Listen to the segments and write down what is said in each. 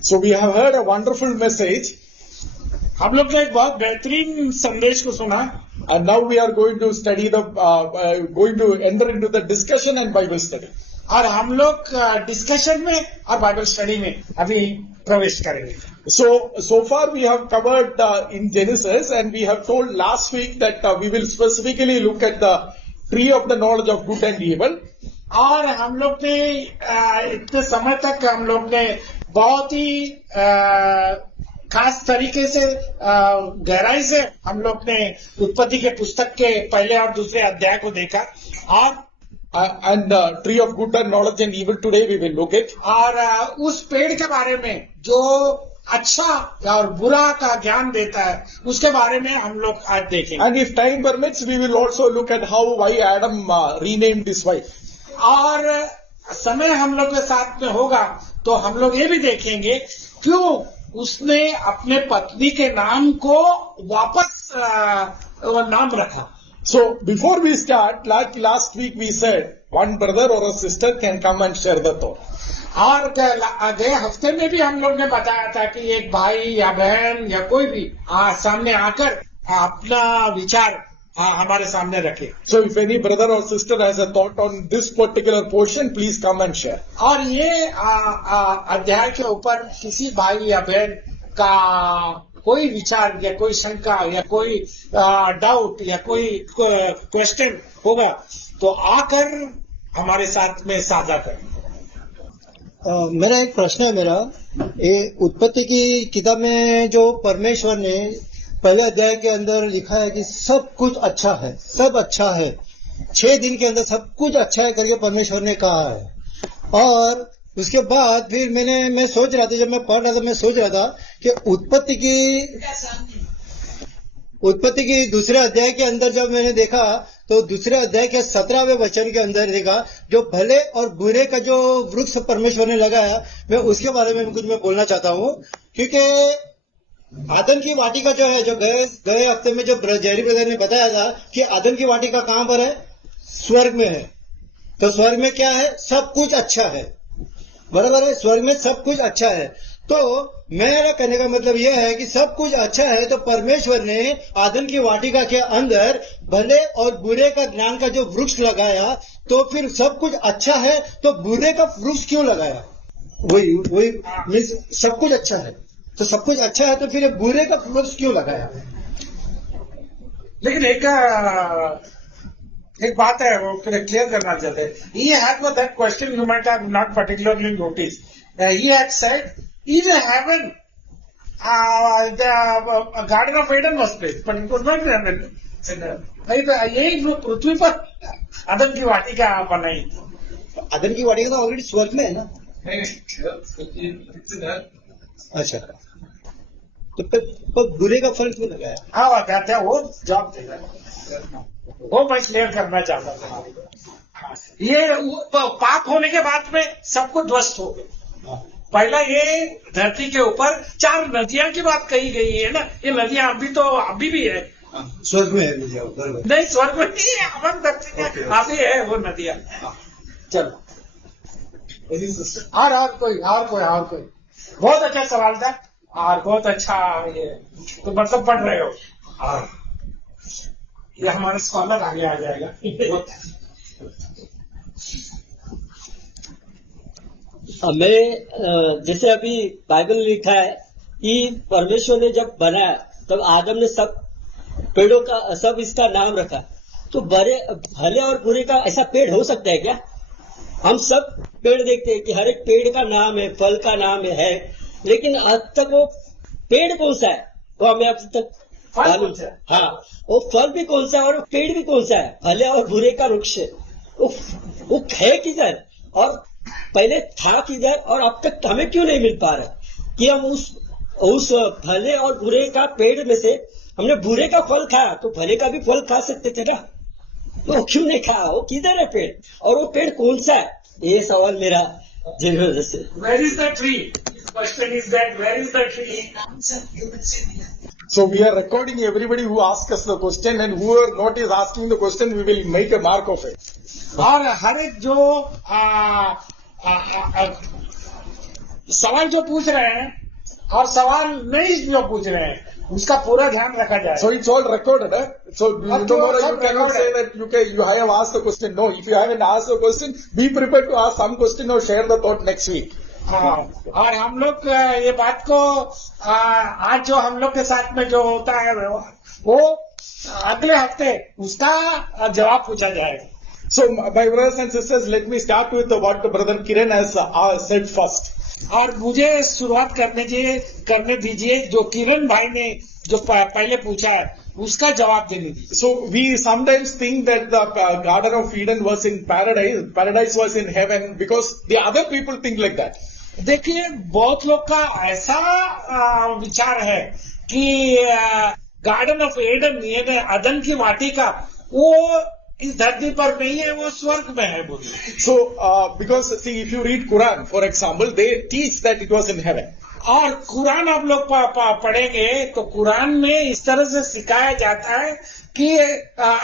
So we have heard a wonderful message, हम लोग ने एक बहुत बेहतरीन संदेश को सुना and now we are going to study going to enter into the discussion and Bible study. और हम लोग डिस्कशन में और बाइबल स्टडी में अभी प्रवेश करेंगे. So far we have covered in Genesis, and we have told last week that we will specifically look at the tree of the knowledge of good and evil. और हम लोग ने इतने समय तक हम लोग ने बहुत ही खास तरीके से गहराई से हम लोग ने उत्पत्ति के पुस्तक के पहले और दूसरे अध्याय को देखा. And tree of good and knowledge and evil today we will look at. और उस पेड़ के बारे में जो अच्छा और बुरा का ज्ञान देता है उसके बारे में हम लोग आज देखेंगे. And if time permits, we will also look at why Adam renamed his wife. और समय हम लोग के साथ में होगा तो हम लोग ये भी देखेंगे क्यों उसने अपने पत्नी के नाम को वापस नाम रखा. So before we start, like last week we said, one brother or a sister can come and share the thought. और अगले हफ्ते में भी हम लोग ने बताया था कि एक भाई या बहन या कोई भी सामने आकर अपना विचार हमारे सामने रखे. So if any brother or sister has a thought on this particular portion, please come and share. और ये अध्याय के ऊपर किसी भाई या बहन का कोई विचार या कोई शंका या कोई डाउट या कोई क्वेश्चन होगा तो आकर हमारे साथ में साझा करें. मेरा एक प्रश्न है. मेरा ये उत्पत्ति की किताब में जो परमेश्वर ने पहले अध्याय के अंदर लिखा है कि सब कुछ अच्छा है, सब अच्छा है, 6 दिन के अंदर सब कुछ अच्छा है करके परमेश्वर ने कहा है. और उसके बाद फिर मैं सोच रहा था, जब मैं पढ़ रहा था मैं सोच रहा था कि उत्पत्ति की दूसरे अध्याय के अंदर जब मैंने देखा तो दूसरे अध्याय के 17वें वचन के अंदर देखा जो भले और बुरे का जो वृक्ष परमेश्वर ने लगाया, मैं उसके बारे में कुछ मैं बोलना चाहता हूँ. क्योंकि आदम की वाटिका जो है, जो गए हफ्ते में जो जेरी ब्रदर ने बताया था कि आदम की वाटिका कहां पर है, स्वर्ग में है. तो स्वर्ग में क्या है, सब कुछ अच्छा है, बराबर है, स्वर्ग में सब कुछ अच्छा है. तो मेरा कहने का मतलब यह है कि सब कुछ अच्छा है तो परमेश्वर ने आदम की वाटिका के अंदर भले और बुरे का ज्ञान का जो वृक्ष लगाया, तो फिर सब कुछ अच्छा है तो बुरे का वृक्ष क्यों लगाया? वही मीन्स सब कुछ अच्छा है तो सब कुछ अच्छा है तो फिर बुरे का वृक्ष क्यों लगाया? लेकिन एक बात है वो क्लियर करना चाहते हैं. He had that question you might have not particularly noticed. He had said, in heaven, the Garden of Eden was placed, but it was not in heaven. यही पृथ्वी पर आदम की वाटिका बनाई. आदम की वाटिका तो ऑलरेडी स्वर्ग में है ना. अच्छा, तो बुरे का फल क्यों लगाया? हाँ कहते हैं वो जॉब देगा, वो मैं क्लियर करना चाहता था. ये पाप होने के बाद में सब कुछ ध्वस्त हो गया. पहला ये धरती के ऊपर 4 नदियां की बात कही गई है ना. ये नदियां अभी भी है. स्वर्ग में है? नहीं, स्वर्ग में नहीं है, अमन धरती में अभी है वो नदियां. चलो और कोई बहुत अच्छा सवाल था और बहुत अच्छा ये तो मतलब पढ़ रहे हो. और ये हमारा स्कॉलर आगे आ जाएगा. मैं जैसे अभी बाइबल में लिखा है कि परमेश्वर ने जब बनाया तब आदम ने सब पेड़ों का सब इसका नाम रखा. तो भले और बुरे का ऐसा पेड़ हो सकता है क्या? हम सब पेड़ देखते हैं कि हर एक पेड़ का नाम है, फल का नाम है, लेकिन आज तक वो पेड़ कौन सा है वो हमें अब तक मालूम है. हाँ, वो फल भी कौन सा है और वो पेड़ भी कौन सा है, भले और बुरे का वृक्ष है. वो है किधर और पहले था किधर और अब तक हमें क्यों नहीं मिल पा रहा कि हम उस भले और बुरे का पेड़ में से हमने बुरे का फल खाया तो भले का भी फल खा सकते थे ना. तो क्यों नहीं खाया? वो किधर है पेड़ और वो पेड़ कौन सा है? ये सवाल मेरा जरूर से. Where is the tree? Question is that where is the tree? So we are recording everybody who asks us the question, and whoever not is asking the question, we will make a mark of it. और हर एक जो सवाल जो पूछ रहे हैं और सवाल नहीं जो पूछ रहे हैं उसका पूरा ध्यान रखा जाए. So it's all recorded, eh? So Of tomorrow course, you all cannot say recorded. that you have asked the question. No, if you haven't asked the question, be prepared to ask some question or share the thought next week. हाँ, और हम लोग ये बात को आज जो हम लोग के साथ में जो होता है वो अगले हफ्ते उसका जवाब पूछा जाएगा. So my brothers and sisters, let me start with what brother Kiran has said first. और मुझे शुरुआत करने दीजिए जो किरण भाई ने जो पहले पूछा है उसका जवाब देने दीजिए. So we sometimes think that the Garden of Eden was in paradise, paradise was in heaven because the other people think like that. देखिए बहुत लोग का ऐसा विचार है कि गार्डन ऑफ एडन ये अदन की वाटिका वो इस धरती पर नहीं है, वो स्वर्ग में है बोलिए. So because see, if you read Quran, for example, they teach that it was in heaven. और कुरान आप लोग पढ़ेंगे तो कुरान में इस तरह से सिखाया जाता है कि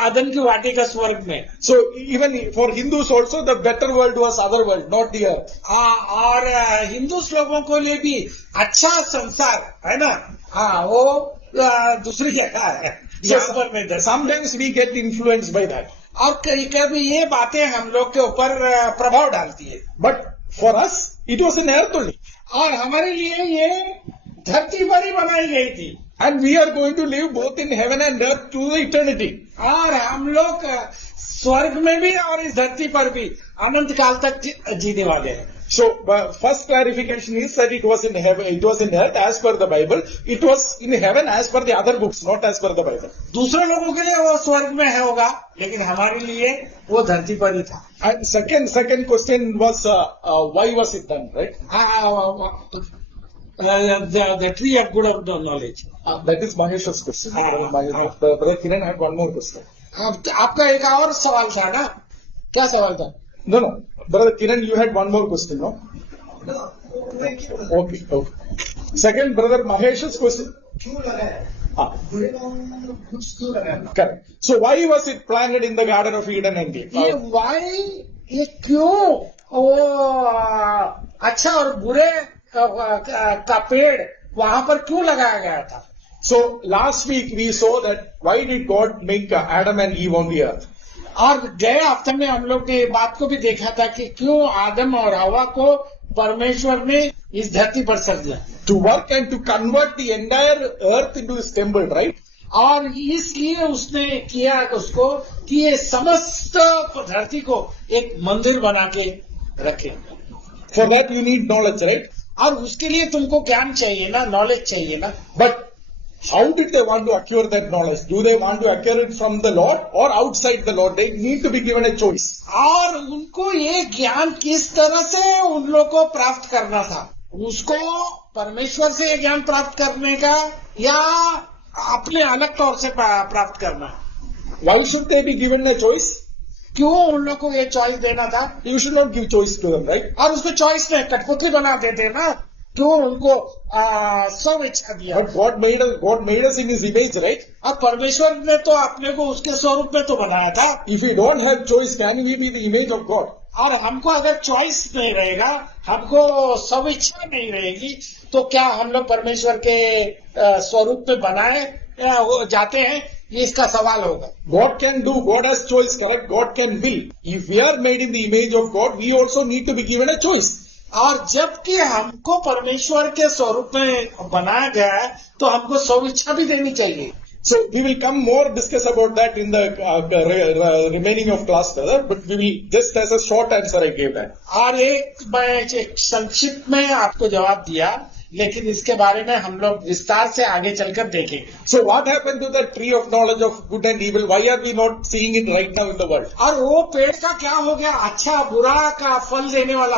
अदन की वाटिका स्वर्ग में. So even for Hindus also, the better world was other world, not the earth. और हिंदू लोगों को लिए भी अच्छा संसार है ना, हाँ वो दूसरी जगह है. So sometimes we get influenced by that. और कभी ये बातें हम लोग के ऊपर प्रभाव डालती है. But for us, it was in earth only. और हमारे लिए ये धरती पर ही बनाई गई थी. And we are going to live both in heaven and earth to the eternity. और हम लोग स्वर्ग में भी और इस धरती पर भी अनंत काल तक जीने वाले हैं. So first clarification is that it was in heaven, it was in earth as per the Bible. It was in heaven as per the other books, not as per the Bible. दूसरे लोगों के लिए वो स्वर्ग में है होगा, लेकिन हमारे लिए वो धरती पर ही था. And second question was why was it done, right? The tree of good of knowledge. That is Mahesh's question. Brother Kiran had one more question. आपका एक और सवाल था ना, क्या सवाल था? No. Brother Kiran, you had one more question, no? Okay. Second, Brother Mahesh's question. Correct. So why was it planted in the Garden of Eden and ये क्यों वो अच्छा और बुरे का पेड़ वहां पर क्यों लगाया गया था? So last week we saw that why did God make Adam and Eve on the earth? और गए हफ्ते में हम लोग ने बात को भी देखा था कि क्यों आदम और हवा को परमेश्वर ने इस धरती पर सृजा. To work and to convert the entire earth into his temple, right? और इसलिए उसने किया उसको कि ये समस्त धरती को एक मंदिर बना के रखे. For that you need knowledge, right? और उसके लिए तुमको ज्ञान चाहिए ना, नॉलेज चाहिए ना. But how did they want to acquire that knowledge? Do they want to acquire it from the Lord or outside the Lord? They need to be given a choice. और उनको ये ज्ञान किस तरह से उन लोग को प्राप्त करना था? उसको परमेश्वर से ये ज्ञान प्राप्त करने का या अपने अलग तौर से प्राप्त करना? Why should they be given a choice? क्यों उन लोग को ये चॉइस देना था? You should not give choice to them, right? और उसको चॉइस में कठपुतली बना देते ना, क्यों उनको सब इच्छा दिया? But God made us in His image, right? और परमेश्वर ने तो अपने को उसके स्वरूप में तो बनाया था. If we don't have choice, can we be the image of God? और हमको अगर चॉइस नहीं रहेगा, हमको सब इच्छा नहीं रहेगी, तो क्या हम लोग परमेश्वर के स्वरूप में बनाए जाते हैं? ये इसका सवाल होगा. God can do, God has choice, correct? God can will. If we are made in the image of God, we also need to be given a choice. और जबकि हमको परमेश्वर के स्वरूप में बनाया गया है, तो हमको सब इच्छा भी देनी चाहिए. So we will come more discuss about that in the remaining of class, brother. But we will just as a short answer I gave that. और मैं संक्षिप्त में आपको जवाब दिया, लेकिन इसके बारे में हम लोग विस्तार से आगे चलकर देखेंगे. So what happened to the tree of knowledge of good and evil? Why are we not seeing it right now in the world? और वो पेड़ का क्या हो गया? अच्छा बुरा का फल देने वाला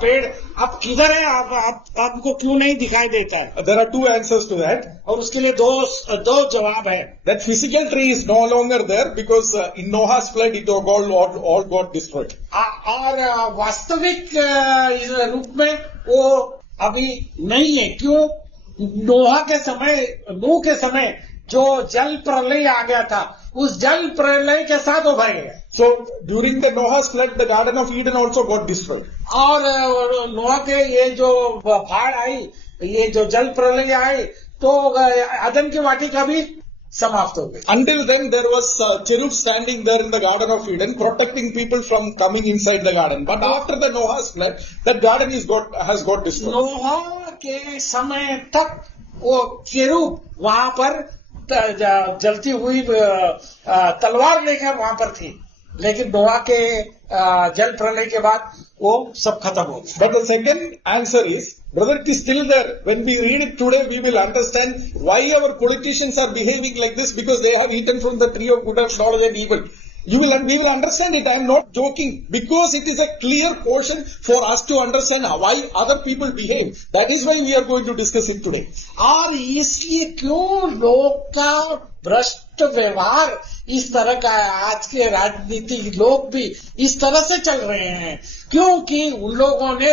पेड़ अब किधर है? आपको क्यों नहीं दिखाई देता है? There are two answers to that. और उसके लिए दो जवाब है. That physical tree is no longer there because in Noah's flood it all got destroyed. और वास्तविक रूप में वो अभी नहीं है. क्यों? नूह के समय जो जल प्रलय आ गया था, उस जल प्रलय के साथ वो भर गया। So during the Noah's flood, the Garden of Eden also got destroyed. और नोआ के ये जो बाढ़ आई, ये जो जल प्रलय आई, तो अदन की वाटिका भी समाप्त हो गई। Until then, there was cherub standing there in the Garden of Eden, protecting people from coming inside the garden. But after the Noah's flood, that garden has got destroyed. नोहा के समय तक वो केरूब वहां पर जलती हुई तलवार लेकर वहां पर थी, लेकिन नोहा के जल प्रलय के बाद वो सब खत्म हो गया। But the second answer is, brother, it is still there. When we read it today, we will understand why our politicians are behaving like this, because they have eaten from the tree of good and knowledge and evil. We will understand it. I am not joking, because it is a clear portion for us to understand why other people behave. That is why we are going to discuss it today. और इसलिए क्यों लोग का भ्रष्ट व्यवहार इस तरह का है, आज के राजनीतिक लोग भी इस तरह से चल रहे हैं, क्योंकि उन लोगों ने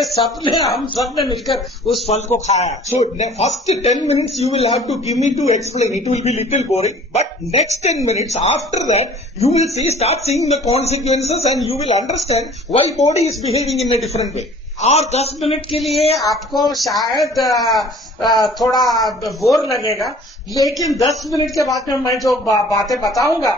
हम सबने मिलकर उस फल को खाया। So first 10 minutes you will have to give me to explain. It will be little boring. But next 10 minutes after that, you will start seeing the consequences, and you will understand why body is behaving in a different way. और 10 minute के लिए आपको शायद थोड़ा bore लगेगा, लेकिन 10 minute के बाद में मैं जो बातें बताऊंगा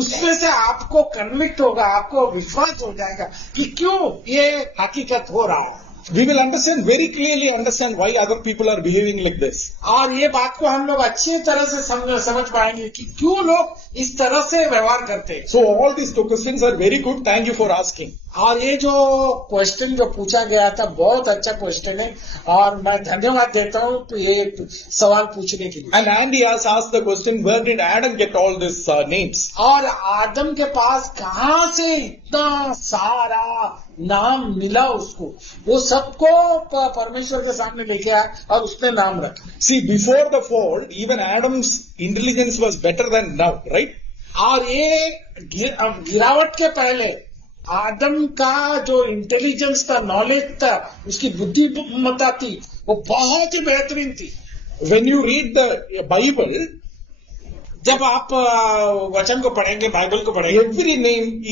उसमें से आपको कन्विक्ट होगा, आपको विश्वास हो जाएगा कि क्यों ये हकीकत हो रहा है। We will very clearly understand why other people are behaving like this. और ये बात को हम लोग अच्छी तरह से समझ पाएंगे कि क्यों लोग इस तरह से व्यवहार करते हैं। So all these two questions are very good. Thank you for asking. और ये जो क्वेश्चन जो पूछा गया था बहुत अच्छा क्वेश्चन है, और मैं धन्यवाद देता हूँ ये सवाल पूछने के लिए। And Andy has asked the question, where did Adam get all these names? और आदम के पास कहाँ से इतना सारा नाम मिला उसको, वो सबको परमेश्वर के सामने लेके आया और उसने नाम रखा। See, before the fall, even Adam's intelligence was better than now, right? और ये गिरावट के पहले आदम का जो इंटेलिजेंस था, नॉलेज था, उसकी बुद्धिमत्ता थी, वो बहुत ही बेहतरीन थी। When you read the Bible, जब आप वचन को पढ़ेंगे, बाइबल को पढ़ेंगे, every name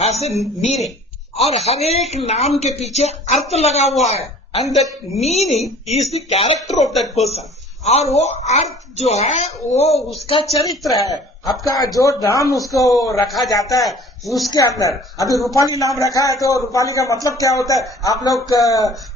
has a meaning. और हर एक नाम के पीछे अर्थ लगा हुआ है, And that meaning is the character of that person. और वो अर्थ जो है वो उसका चरित्र है। आपका जो नाम उसको रखा जाता है उसके अंदर, अभी रूपाली नाम रखा है तो रूपाली का मतलब क्या होता है आप लोग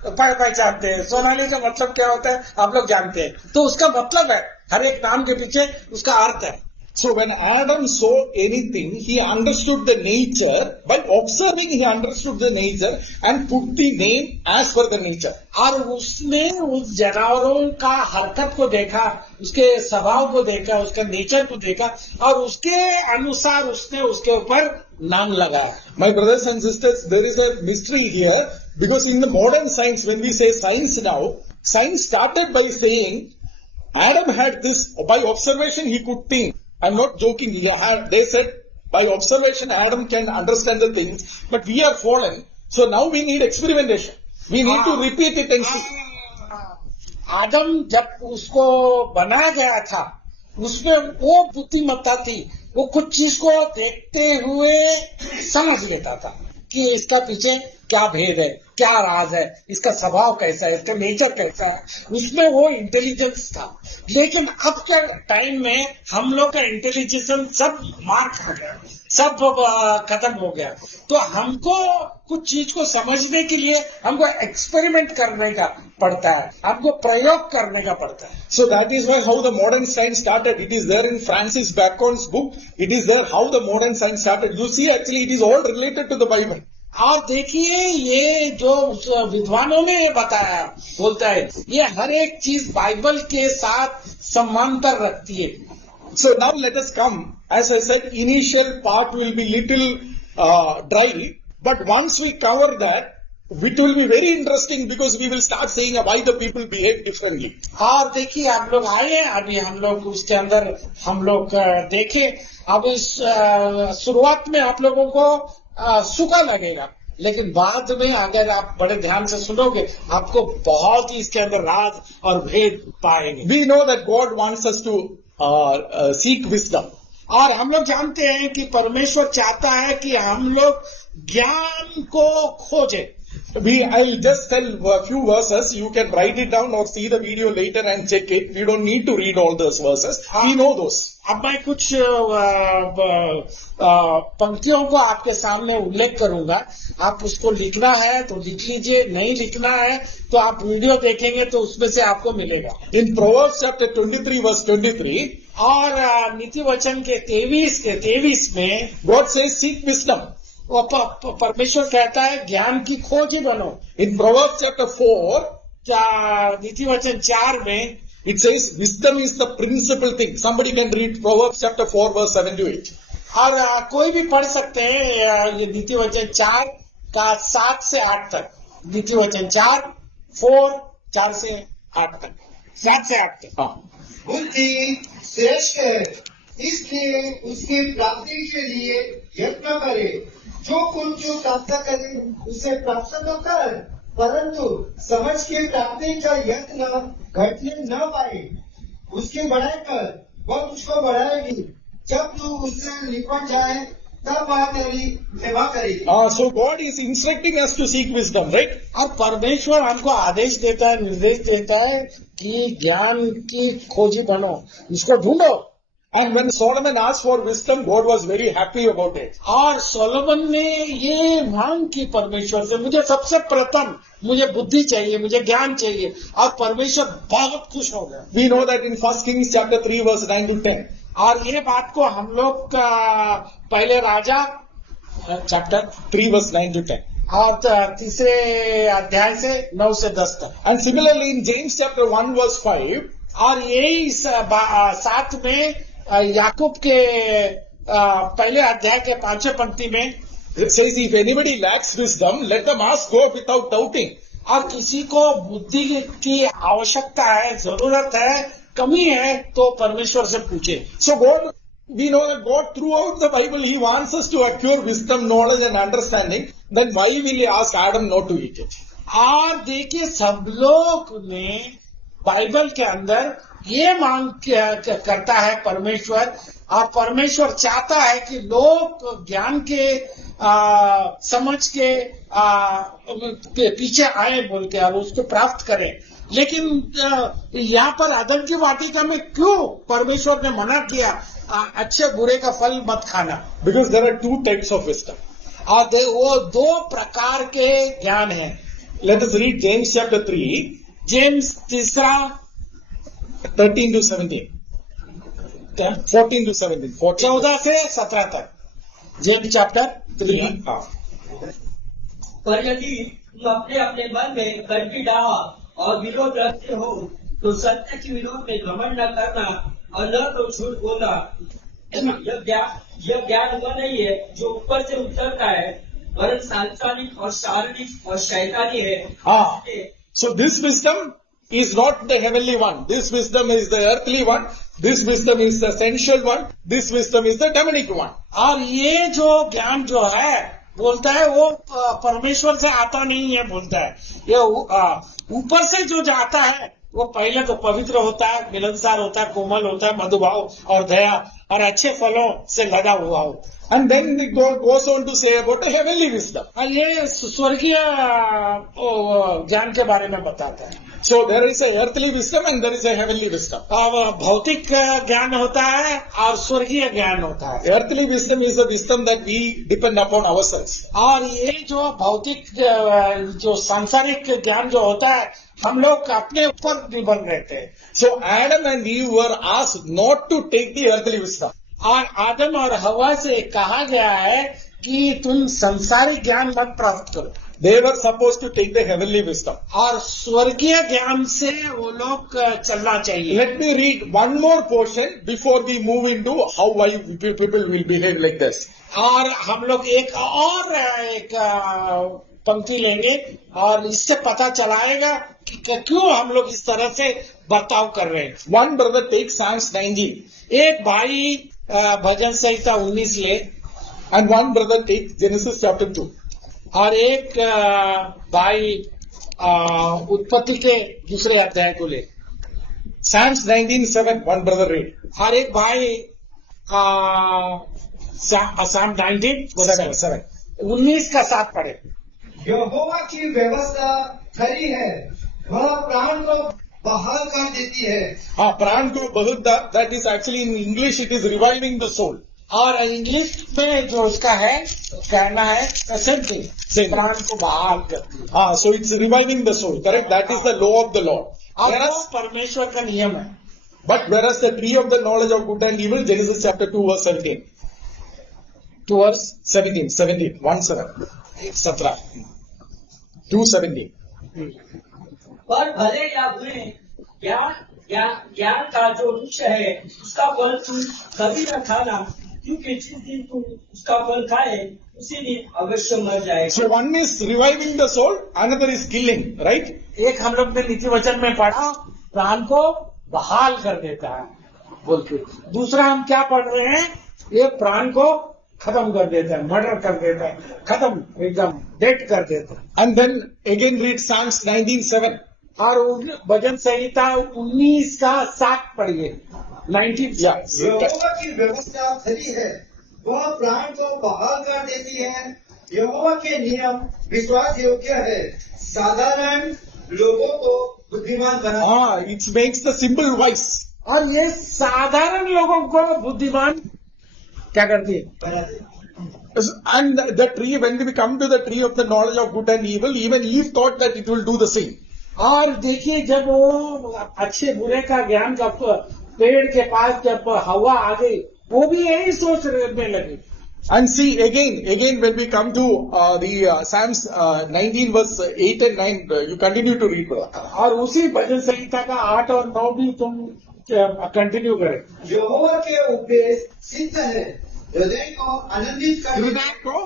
पहचानते हैं, सोनाली का मतलब क्या होता है आप लोग जानते हैं। तो उसका मतलब है, हर एक नाम के पीछे उसका अर्थ है। So when Adam saw anything, he understood the nature. By observing, he understood the nature and put the name as per the nature. और उसने उस जानवरों का हरकत को देखा, उसके स्वभाव को देखा, उसका नेचर को देखा, और उसके अनुसार उसने उसके ऊपर नाम लगाया। My brothers and sisters, there is a mystery here, because in the modern science, when we say science now, science started by saying Adam had this, by observation he could think. I'm not joking. They said by observation Adam can understand the things, but we are fallen. So now we need experimentation. We need to repeat it and see. आदम जब उसको बनाया गया था, उसमें वो बुद्धिमत्ता थी, वो कुछ चीज को देखते हुए समझ लेता था कि इसका पीछे क्या भेद है, क्या राज है, इसका स्वभाव कैसा है, इसका नेचर कैसा है, उसमें वो इंटेलिजेंस था। लेकिन अब के टाइम में हम लोग का इंटेलिजेंस सब मार खा गया, सब खत्म हो गया। तो हमको कुछ चीज को समझने के लिए हमको एक्सपेरिमेंट करने का पड़ता है, हमको प्रयोग करने का पड़ता है। So that is why how the modern science started. It is there in Francis Bacon's book. It is there how the modern science started. You see, actually it is all related to the Bible. और देखिए ये जो विद्वानों ने ये बताया, बोलता है ये हर एक चीज बाइबल के साथ समांतर रखती है। So now let us come. As I said, initial part will be little dry, but once we cover that, it will be very interesting, because we will start saying why the people behave differently. और देखिए आप लोग आए, अभी हम लोग उसके अंदर हम लोग देखे। अब इस शुरुआत में आप लोगों को सूखा लगेगा, लेकिन बाद में अगर आप बड़े ध्यान से सुनोगे आपको बहुत ही इसके अंदर राज और भेद पाएंगे। We know that God wants us to seek wisdom. और हम लोग जानते हैं कि परमेश्वर चाहता है कि हम लोग ज्ञान को खोजें। I'll just tell a few verses. You can write it down or see the video later and check it. We don't need to read all those verses. We know those. अब मैं कुछ पंक्तियों को आपके सामने उल्लेख करूंगा। आप उसको लिखना है तो लिख लीजिए, नहीं लिखना है तो आप वीडियो देखेंगे तो उसमें से आपको मिलेगा। In Proverbs chapter 23 verse 23, और नीति वचन के 23 में God says, seek wisdom. वो परमेश्वर कहता है ज्ञान की खोज ही बनो। In Proverbs chapter 4, नीति वचन 4 में it says, wisdom is the principal thing. Somebody can read Proverbs chapter 4 verse 7 to 8. और कोई भी पढ़ सकते हैं ये नीति वचन 4 का 7 से 8 तक। नीति वचन 4 से 8 तक, 7 से 8 तक। बुद्धि श्रेष्ठ है, इसलिए उसकी प्राप्ति के लिए यत्न करे। जो कुछ जो प्राप्त करे उसे प्राप्त तो कर, परंतु समझ की प्राप्ति का यत्न घटने न पाए। उसकी बढ़ाई कर, वह तुझको बढ़ाएगी। जब तू उससे निपट जाए तब वह तेरी सेवा करेगी। So God is instructing us to seek wisdom, right? और परमेश्वर हमको आदेश देता है, निर्देश देता है कि ज्ञान की खोजी बनो, इसको ढूंढो। And when Solomon asked for wisdom, God was very happy about it. और सोलोमन ने ये मांग की परमेश्वर से, मुझे सबसे प्रथम मुझे बुद्धि चाहिए, मुझे ज्ञान चाहिए, और परमेश्वर बहुत खुश हो गया। We know that in 1 Kings chapter 3 verse 9 to 10. और ये बात को हम लोग पहले राजा चैप्टर 3 verse 9 to 10. और तीसरे अध्याय से 9 से 10 तक। And similarly in James chapter 1 verse 5, और यही साथ में याकूब के पहले अध्याय के 5वें पंक्ति में it says, if anybody lacks wisdom, let them ask God without doubting. और किसी को बुद्धि की आवश्यकता है, जरूरत है, कमी है, तो परमेश्वर से पूछे। So God, we know that God throughout the Bible, He wants us to acquire wisdom, knowledge and understanding. Then why will He ask Adam not to eat it? और देखिए सब लोग ने बाइबल के अंदर ये मांग करता है परमेश्वर, और परमेश्वर चाहता है कि लोग ज्ञान के समझ के पीछे आए बोल के और उसको प्राप्त करें। लेकिन यहाँ पर आदम की वाटिका में क्यों परमेश्वर ने मना किया अच्छे बुरे का फल मत खाना? Because there are two types of wisdom. और वो 2 प्रकार के ज्ञान हैं। Let us read James chapter 3, James 3 13 to 17. 14 to 17. 14 से 17 तक। James chapter 3। पर यदि तुम अपने अपने मन में कंटी डाला और विरोध रखते हो तो सत्य के विरोध में घमंड न करना और न तो झूठ बोलना। यह ज्ञान हुआ नहीं है जो ऊपर से उतरता है, वरन सांसारिक और शारीरिक और शैतानी है। So this wisdom is not the heavenly one. This wisdom is the earthly one. This wisdom is the sensual one. This wisdom is the demonic one. और ये जो ज्ञान जो है बोलता है वो परमेश्वर से आता नहीं है, बोलता है ये ऊपर से जो जाता है वो पहले तो पवित्र होता है, मिलनसार होता है, कोमल होता है, मधुभाव और दया और अच्छे फलों से लदा हुआ होता है। And then God goes on to say about the heavenly wisdom. ये स्वर्गीय ज्ञान के बारे में बताता है। So there is a earthly wisdom and there is a heavenly wisdom. भौतिक ज्ञान होता है और स्वर्गीय ज्ञान होता है। Earthly wisdom is the wisdom that we depend upon ourselves. और ये जो भौतिक जो सांसारिक ज्ञान जो होता है हम लोग अपने ऊपर निर्भर रहते हैं। So Adam and Eve were asked not to take the earthly wisdom. और आदम और हवा से कहा गया है कि तुम संसारिक ज्ञान मत प्राप्त करो। They were supposed to take the heavenly wisdom. और स्वर्गीय ज्ञान से वो लोग चलना चाहिए। Let me read one more portion before we move into how why people will behave like this. और हम लोग एक पंक्ति लेंगे और इससे पता चलाएगा कि क्यों हम लोग इस तरह से बर्ताव कर रहे हैं। One brother takes Psalms 19. एक भाई भजन संहिता 19 ले, and one brother takes Genesis chapter 2. और एक भाई उत्पत्ति के 2 अध्याय को ले। Psalms 19:7. One brother read. हर एक भाई साम 19 7. 19 का 7 पढ़े। यहोवा की व्यवस्था खरी है, वह प्राण को बहाल कर देती है। Pran ko bahudda, that is actually in English it is reviving the soul. और इंग्लिश में जो उसका है कहना है सेम थिंग, प्राण को बहाल करती है। So it's reviving the soul, correct? That is the law of the Lord. और वो Whereas, परमेश्वर का नियम है। but whereas the tree of the knowledge of good and evil, Genesis chapter 2 verse 17. 2 verse 17, 1-7. 2:17. पर भले या बुरे ज्ञान का जो वृक्ष है उसका फल तुम कभी न खाना, क्योंकि जिस दिन तुम उसका फल खाए उसी दिन अवश्य मर जाएगा। So one is reviving the soul, another is killing, right? एक हम लोग ने नीति वचन में पढ़ा, प्राण को बहाल कर देता है बोल के। दूसरा हम क्या पढ़ रहे हैं, ये प्राण को खत्म कर देता है, मर्डर कर देता है, खत्म एकदम डेड कर देता है। And then again read Psalms 19:7. और भजन संहिता 19 का 7 पढ़िए। 19 Yeah. यहोवा की व्यवस्था खरी है, वह प्राण को बहाल कर देती है। यहोवा के नियम विश्वास योग्य है, साधारण लोगों को बुद्धिमान बना। It makes the simple wise. और ये साधारण लोगों को बुद्धिमान क्या करती है? बना देती है। And the tree, when we come to the tree of the knowledge of good and evil, even Eve thought that it will do the same. और देखिए जब वो अच्छे बुरे का ज्ञान का पेड़ के पास जब हवा आ गई, वो भी यही सोचने लगी। And see again when we come to the Psalms 19 verse 8 and 9, you continue to read, brother. और उसी भजन संहिता का 8 और 9 भी तुम कंटिन्यू करें। यहोवा के उपदेश सिद्ध है, हृदय को आनंदित कर हृदय को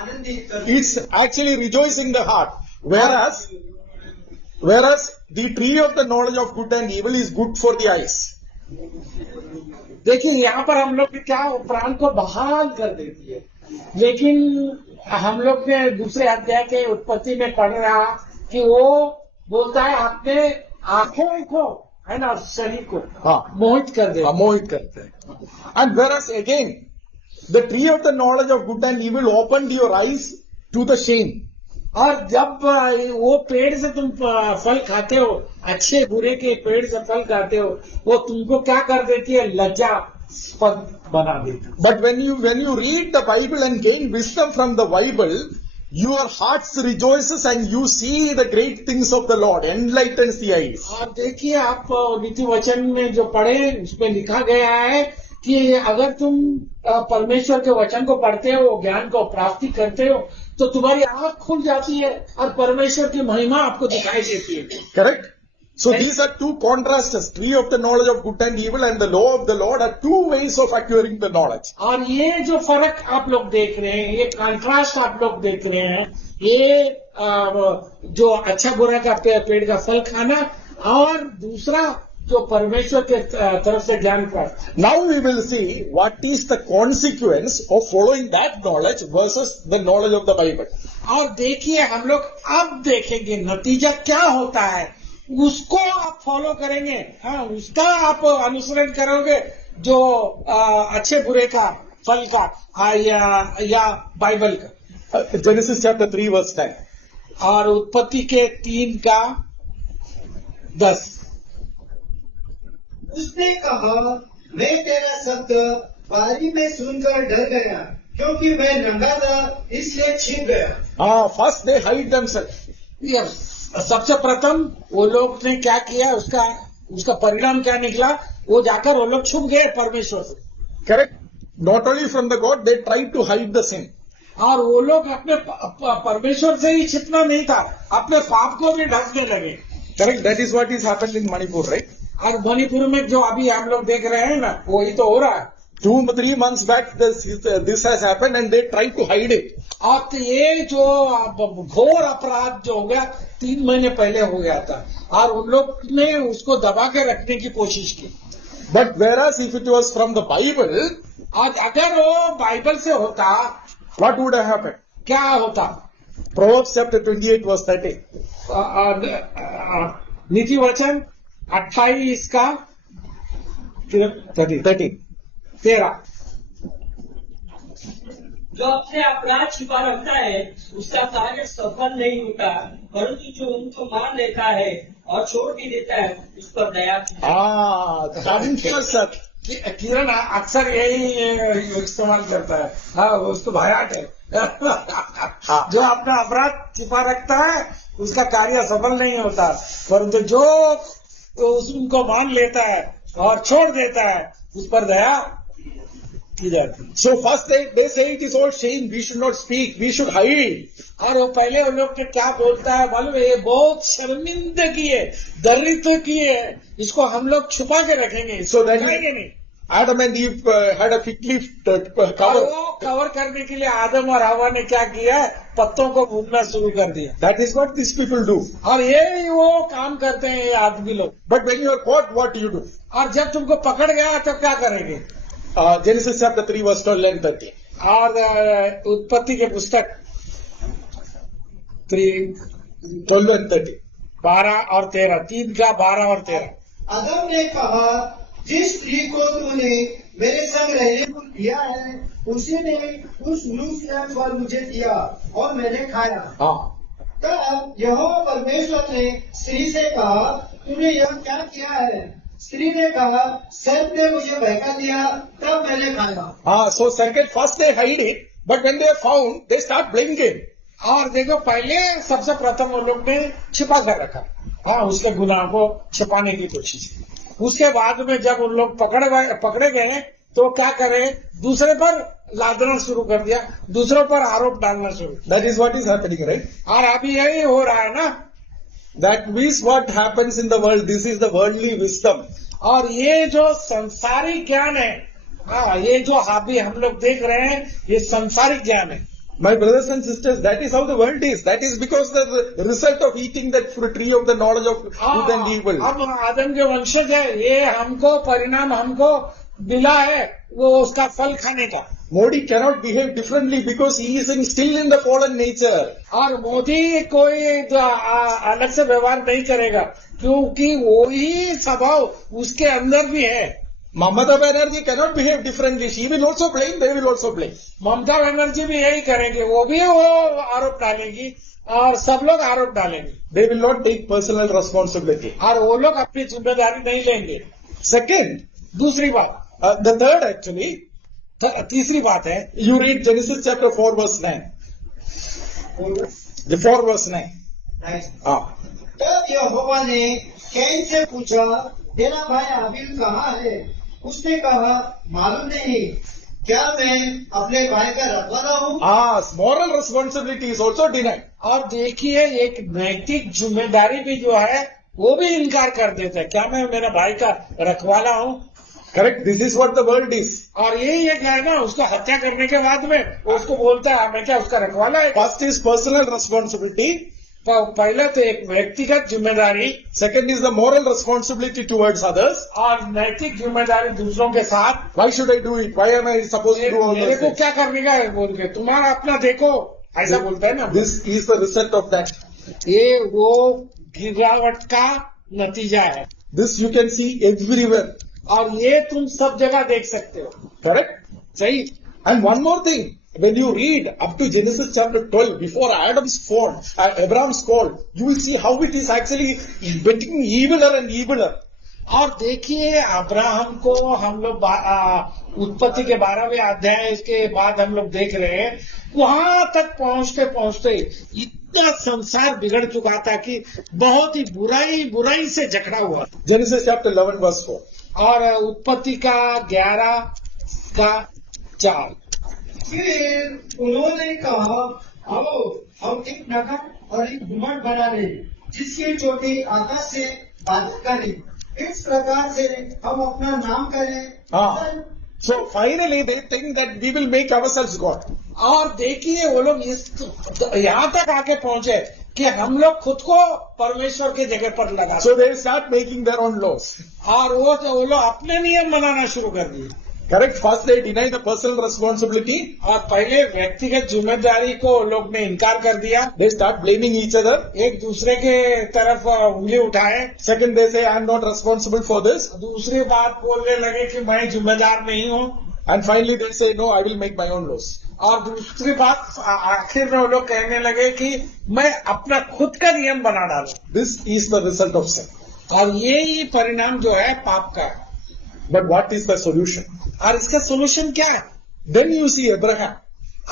आनंदित कर। it's actually rejoicing the heart, whereas the tree of the knowledge of good and evil is good for the eyes. देखिए यहाँ पर हम लोग क्या प्राण को बहाल कर देती है, लेकिन हम लोग ने दूसरे अध्याय के उत्पत्ति में पढ़ रहा कि वो बोलता है अपने आंखों को है ना, शरीर को मोहित कर दे, मोहित करते हैं। And whereas again the tree of the knowledge of good and evil opened your eyes to the shame. और जब वो पेड़ से तुम फल खाते हो, अच्छे बुरे के पेड़ से फल खाते हो, वो तुमको क्या कर देती है, लज्जास्पद बना देती है। But when you read the Bible and gain wisdom from the Bible, your hearts rejoices and you see the great things of the Lord, enlightens the eyes. और देखिए आप नीति वचन में जो पढ़े उसमें लिखा गया है कि अगर तुम परमेश्वर के वचन को पढ़ते हो, ज्ञान को प्राप्ति करते हो, तो तुम्हारी आंख खुल जाती है और परमेश्वर की महिमा आपको दिखाई देती है। Correct? So these are two contrasts. Tree of the knowledge of good and evil and the law of the Lord are two ways of acquiring the knowledge. और ये जो फर्क आप लोग देख रहे हैं, ये कंट्रास्ट आप लोग देख रहे हैं, ये जो अच्छा बुरा का पेड़ का फल खाना और दूसरा जो परमेश्वर के तरफ से ज्ञान प्राप्त। Now we will see what is the consequence of following that knowledge versus the knowledge of the Bible. और देखिए हम लोग अब देखेंगे नतीजा क्या होता है, उसको आप फॉलो करेंगे, हाँ उसका आप अनुसरण करोगे जो अच्छे बुरे का फल का या बाइबल का। Genesis chapter 3 verse 10. और उत्पत्ति के 3 का 10। उसने कहा, मैं तेरा शब्द बारी में सुनकर डर गया, क्योंकि मैं नंगा था इसलिए छिप गया। First they hide themselves. सबसे प्रथम वो लोग ने क्या किया, उसका परिणाम क्या निकला, वो जाकर वो लोग छुप गए परमेश्वर से। Correct? Not only from the God, they tried to hide the sin. और वो लोग अपने परमेश्वर से ही छिपना नहीं था, अपने पाप को भी ढकने लगे। Correct? That is what is happened in Manipur, right? और मणिपुर में जो अभी हम लोग देख रहे हैं ना, वही तो हो रहा है। 2-3 months back this has happened and they tried to hide it. और तो ये जो घोर अपराध जो हो गया 3 महीने पहले हो गया था, और उन लोग ने उसको दबा के रखने की कोशिश की। But whereas if it was from the Bible, और अगर वो बाइबल से होता, what would have happened? क्या होता? Proverbs chapter 28 verse 30. नीति वचन 28 का 13. 13। जो अपने अपराध छिपा रखता है उसका कार्य सफल नहीं होता, परंतु जो उनको मान लेता है और छोड़ भी देता है उस पर दया की। किरण अक्सर यही इस्तेमाल करता है। हाँ, उसको भयाट है। जो अपना अपराध छिपा रखता है उसका कार्य सफल नहीं होता, परंतु जो उनको मान लेता है और छोड़ देता है उस पर दया की जाती है। So first they say it is all shame, we should not speak, we should hide. और वो पहले उन लोग के क्या बोलता है मालूम है, ये बहुत शर्मिंदगी है, दरिद्र की है, इसको हम लोग छुपा के रखेंगे, So then दिखाएंगे नहीं। Adam and Eve had a fig leaf और cover. वो कवर करने के लिए आदम और हवा ने क्या किया, पत्तों को भूनना शुरू कर दिया। That is what these people do. और ये वो काम करते हैं ये आदमी लोग। But when you are caught, what do you do? और जब तुमको पकड़ गया तो क्या करेंगे? Genesis chapter 3 verse 12 and 13. और उत्पत्ति के पुस्तक 12 and 13. 12 और 13, 3 का 12 और 13। आदम ने कहा, जिस स्त्री को तूने मेरे संग रहने को दिया है उसी ने उस वृक्ष फल मुझे दिया और मैंने खाया। तब यहोवा परमेश्वर ने स्त्री से कहा, तूने यह क्या किया है? स्त्री ने कहा, सर्प ने मुझे बहका दिया तब मैंने खाया। So second, first they hide it, but when they are found, they start blinking. और देखो पहले सबसे प्रथम उन लोग ने छिपा कर रखा, हाँ, उसके गुनाह को छिपाने की कोशिश की। उसके बाद में जब उन लोग पकड़े गए तो क्या करे, दूसरे पर लादना शुरू कर दिया, दूसरों पर आरोप डालना शुरू। That is what is happening, right? और अभी यही हो रहा है ना। That is what happens in the world. This is the worldly wisdom. और ये जो संसारिक ज्ञान है, हाँ, ये जो अभी हम लोग देख रहे हैं ये संसारिक ज्ञान है। My brothers and sisters, that is how the world is. That is because the result of eating that tree of the knowledge of good and evil. हम आदम के वंशज है, ये हमको परिणाम हमको मिला है वो उसका फल खाने का। Modi cannot behave differently because he is still in the fallen nature. और मोदी कोई अलग से व्यवहार नहीं करेगा क्योंकि वही स्वभाव उसके अंदर भी है। Mamata Banerjee cannot behave differently. She will also blame, they will also blame. Mamata Banerjee भी यही करेंगे, वो भी वो आरोप डालेंगी और सब लोग आरोप डालेंगे। They will not take personal responsibility. और वो लोग अपनी जिम्मेदारी नहीं लेंगे। Second, दूसरी बात, the third actually, तीसरी बात है, you read Genesis chapter 4 verse 9. The 4 verse 9. तब यहोवा ने कैन से पूछा, तेरा भाई हाबिल कहाँ है? उसने कहा, मालूम नहीं, क्या मैं अपने भाई का रखवाला हूँ? Moral responsibility is also denied. और देखिए एक नैतिक जिम्मेदारी भी जो है वो भी इनकार कर देता है, क्या मैं मेरे भाई का रखवाला हूँ? Correct. This is what the world is. और यही एक है ना, उसको हत्या करने के बाद में वो उसको बोलता है मैं क्या उसका रखवाला है? First is personal responsibility. पहले तो एक व्यक्तिगत जिम्मेदारी, Second is the moral responsibility towards others. और नैतिक जिम्मेदारी दूसरों के साथ। Why should I do it? Why am I supposed to do all मेरे those को things? क्या करने का है बोल के, तुम्हारा अपना देखो, ऐसा बोलता है ना। This is the result of that. ये वो गिरावट का नतीजा है This you can see everywhere. और ये तुम सब जगह देख सकते हो। Correct? सही। And one more thing. When you read up to Genesis chapter 12, before Adam's fall, Abraham's call, you will see how it is actually getting eviler and eviler. और देखिए अब्राहम को हम लोग उत्पत्ति के 12वें अध्याय के बाद हम लोग देख रहे हैं, वहां तक पहुंचते पहुंचते इतना संसार बिगड़ चुका था कि बहुत ही बुराई से जकड़ा हुआ। Genesis chapter 11 verse 4. और उत्पत्ति का 11 का 4। फिर उन्होंने कहा, आओ हम एक नगर और एक गुम्बद बना ले जिसकी चोटी आकाश से बादल करे, इस प्रकार से हम अपना नाम करें। So finally they think that we will make ourselves God. और देखिए वो लोग यहाँ तक आके पहुंचे कि हम लोग खुद को परमेश्वर की जगह पर लगा। So they start making their own laws. और वो लोग अपने नियम बनाना शुरू कर दिए। Correct? First they deny the personal responsibility. और पहले व्यक्तिगत जिम्मेदारी को लोग ने इनकार कर दिया, They start blaming each other. एक दूसरे के तरफ उंगली उठाए, Second, they say, I am not responsible for this. दूसरी बात बोलने लगे कि मैं जिम्मेदार नहीं हूँ, And finally, they say, no, I will make my own laws. और दूसरी बात आखिर में वो लोग कहने लगे कि मैं अपना खुद का नियम बना डालूं। This is the result of sin. और ये ही परिणाम जो है पाप का है। But what is the solution? और इसका सोल्यूशन क्या है? Then you see Abraham.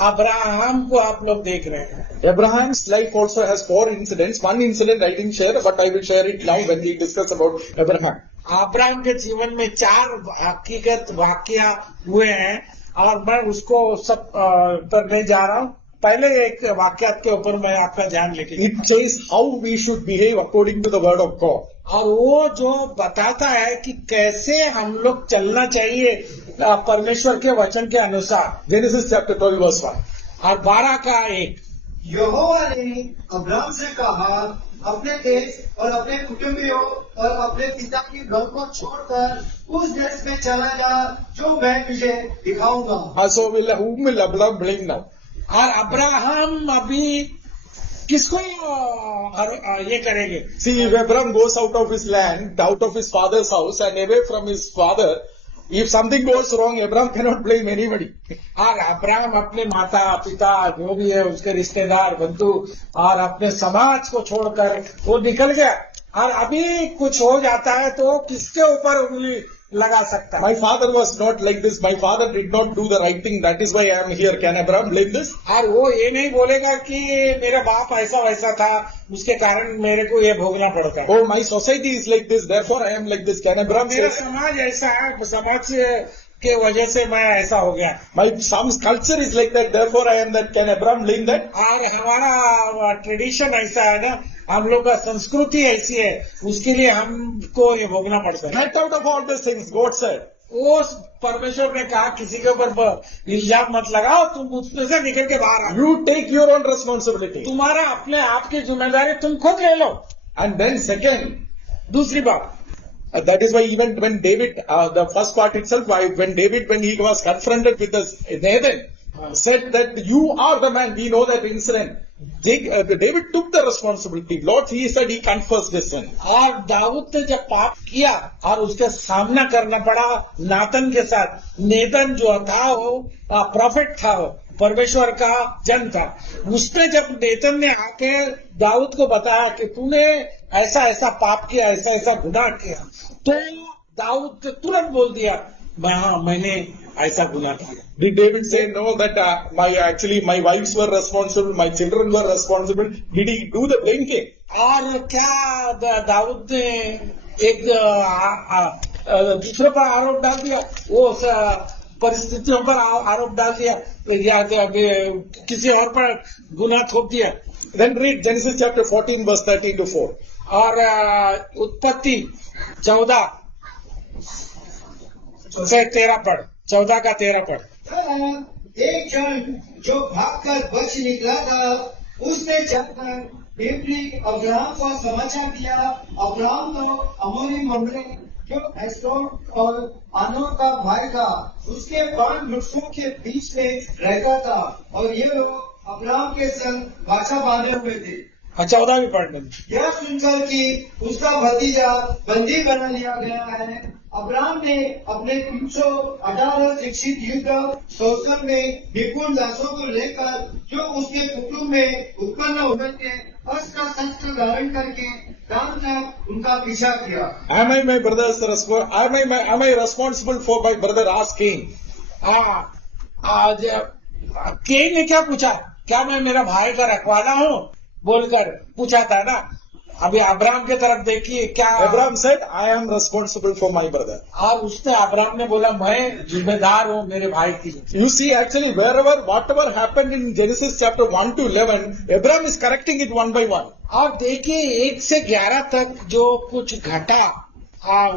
Abraham को आप लोग देख रहे हैं। Abraham's life also has 4 incidents. One incident I didn't share, but I will share it now when we discuss about Abraham. Abraham के जीवन में 4 हकीकत वाकया हुए हैं और मैं उसको सब पर नहीं जा रहा हूँ। पहले एक वाकयात के ऊपर मैं आपका ध्यान लेके, It says how we should behave according to the word of God. और वो जो बताता है कि कैसे हम लोग चलना चाहिए परमेश्वर के वचन के अनुसार। Genesis chapter 12 verse 1. और 12 का 1, यहोवा ने अब्राम से कहा, अपने देश और अपने कुटुंबियों और अपने पिता की घर को छोड़कर उस देश में चला जा जो मैं तुझे दिखाऊंगा। So whom will Abraham blame now? और अब्राहम अभी किसको ये करेंगे? See, if Abraham goes out of his land, out of his father's house and away from his father, if something goes wrong, Abraham cannot blame anybody. और Abraham अपने माता पिता जो भी है उसके रिश्तेदार बंधु और अपने समाज को छोड़कर वो निकल गया, और अभी कुछ हो जाता है तो किसके ऊपर उंगली लगा सकता है? My father was not like this. My father did not do the right thing. That is why I am here. Can Abraham blame this? और वो ये नहीं बोलेगा कि मेरा बाप ऐसा वैसा था उसके कारण मेरे को ये भोगना पड़ता है। Oh, my society is like this. Therefore, I am like this. Can Abraham say मेरा that? समाज ऐसा है, समाज के वजह से मैं ऐसा हो गया। Some culture is like that. Therefore, I am that. Can Abraham blame that? और हमारा ट्रेडिशन ऐसा है ना, हम लोग का संस्कृति ऐसी है, उसके लिए हमको ये भोगना पड़ता है। Get out of all these things. God said. वो परमेश्वर ने कहा किसी के ऊपर इल्जाम मत लगाओ, तुम उसमें से निकल के बाहर आओ। You take your own responsibility. तुम्हारा अपने आप की जिम्मेदारी तुम खुद ले लो। And then second, दूसरी बात, that is why even when David, the first part itself, when he was confronted with Nathan, said that you are the man. We know that incident. David took the responsibility. Lord, he said he confessed his sin. और दाऊद ने जब पाप किया और उसका सामना करना पड़ा नातन के साथ, नेतन जो था वो प्रॉफिट था, वो परमेश्वर का जन था, उसने जब नेतन ने आके दाऊद को बताया कि तूने ऐसा ऐसा पाप किया, ऐसा ऐसा गुनाह किया, तो दाऊद ने तुरंत बोल दिया मैंने ऐसा गुनाह किया। Did David say no that my wives were responsible, my children were responsible? Did he do the blame game? और क्या दाऊद ने एक दूसरे पर आरोप डाल दिया, वो परिस्थितियों पर आरोप डाल दिया या किसी और पर गुनाह थोप दिया? Then read Genesis chapter 14 verse 13 to 4. और उत्पत्ति 14 से 13 पढ़, 14 का 13 पढ़। एक जन जो भागकर बच निकला था, उसने जाकर बेबली अब्राहम को समाचार दिया। अब्राहम तो अमोरी ममरे जो एस्टोर और आनोर का भाई था, उसके 5 वृक्षों के बीच में रहता था, और ये लोग अब्राहम के संग बाछा बांधे हुए थे। 14 भी पढ़ने। यह सुनकर कि उसका भतीजा बंदी बना लिया गया है, अब्राहम ने अपने 318 शिक्षित युद्ध कौशल में निपुण दासों को लेकर जो उसके कुटुंब में उत्पन्न हुए थे, अस्त्र शस्त्र धारण करके काम तक उनका पीछा किया। Am I responsible for my brother? Asked Cain. आज केन ने क्या पूछा, क्या मैं मेरा भाई का रखवाला हूँ बोलकर पूछा था ना। अभी अब्राहम की तरफ देखिए क्या Abraham said, I am responsible for my brother. और उसने अब्राहम ने बोला मैं जिम्मेदार हूँ मेरे भाई की। You see, actually, whatever happened in Genesis chapter 1 to 11, Abraham is correcting it one by one. और देखिए 1 से 11 तक जो कुछ घटा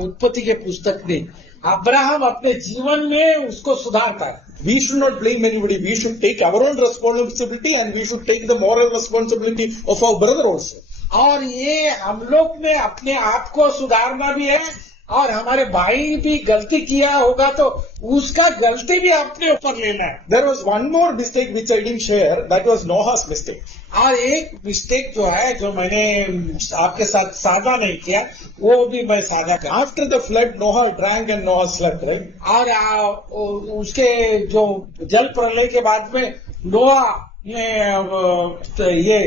उत्पत्ति के पुस्तक में, अब्राहम अपने जीवन में उसको सुधारता है। We should not blame anybody. We should take our own responsibility and we should take the moral responsibility of our brother also. और ये हम लोग ने अपने आप को सुधारना भी है और हमारे भाई भी गलती किया होगा तो उसका गलती भी अपने ऊपर लेना है। There was one more mistake which I didn't share. That was Noah's mistake. और एक मिस्टेक जो है जो मैंने आपके साथ साझा नहीं किया वो भी मैं साझा कर। After the flood, Noah drank and Noah slept, right? और उसके जो जल प्रलय के बाद में नोआ ने ये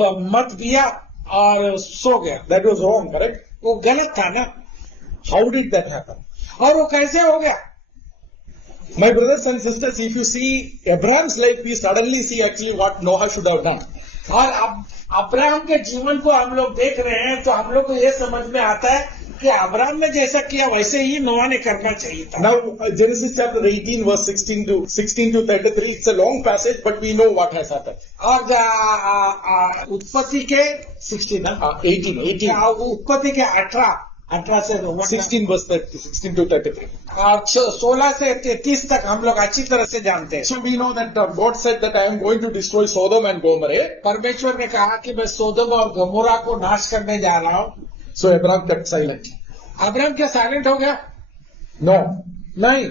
मत पिया और सो गया। That was wrong, correct? वो गलत था ना। How did that happen? और वो कैसे हो गया? My brothers and sisters, if you see Abraham's life, we suddenly see actually what Noah should have done. और अब अब्राहम के जीवन को हम लोग देख रहे हैं तो हम लोग को ये समझ में आता है कि अब्राहम ने जैसा किया वैसे ही नोआ ने करना चाहिए था। Now, Genesis chapter 18, verse 16 to 33, it's a long passage, but we know what has happened. और उत्पत्ति के 18. उत्पत्ति के 18 से 16 verse 16 to 33. 16 से 33 तक हम लोग अच्छी तरह से जानते हैं। So we know that God said that I am going to destroy Sodom and Gomorrah. परमेश्वर ने कहा कि मैं सोदोम और गमोरा को नाश करने जा रहा हूँ। So Abraham kept silent. Abraham क्या साइलेंट हो गया? No. नहीं।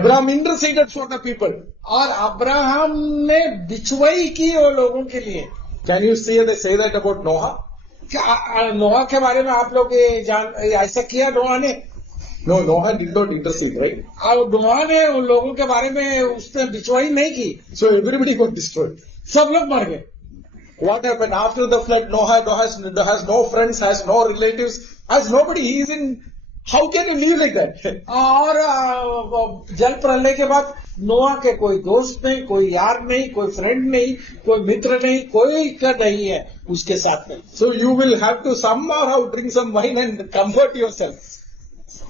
Abraham interceded for the people. और अब्राहम ने बिछुआई की वो लोगों के लिए। Can you say that about Noah? क्या नोआ के बारे में आप लोग ये ऐसा किया नोआ ने? No, Noah did not intercede, right? और नोआ ने उन लोगों के बारे में उसने बिछुआई नहीं की। So everybody got destroyed. सब लोग मर गए। What happened after the flood? Noah has no friends, has no relatives, has nobody. He is in. How can you live like that? और जल प्रलय के बाद नोआ के कोई दोस्त नहीं, कोई यार नहीं, कोई फ्रेंड नहीं, कोई मित्र नहीं, कोई का नहीं है उसके साथ में। So you will have to somehow drink some wine and comfort yourself.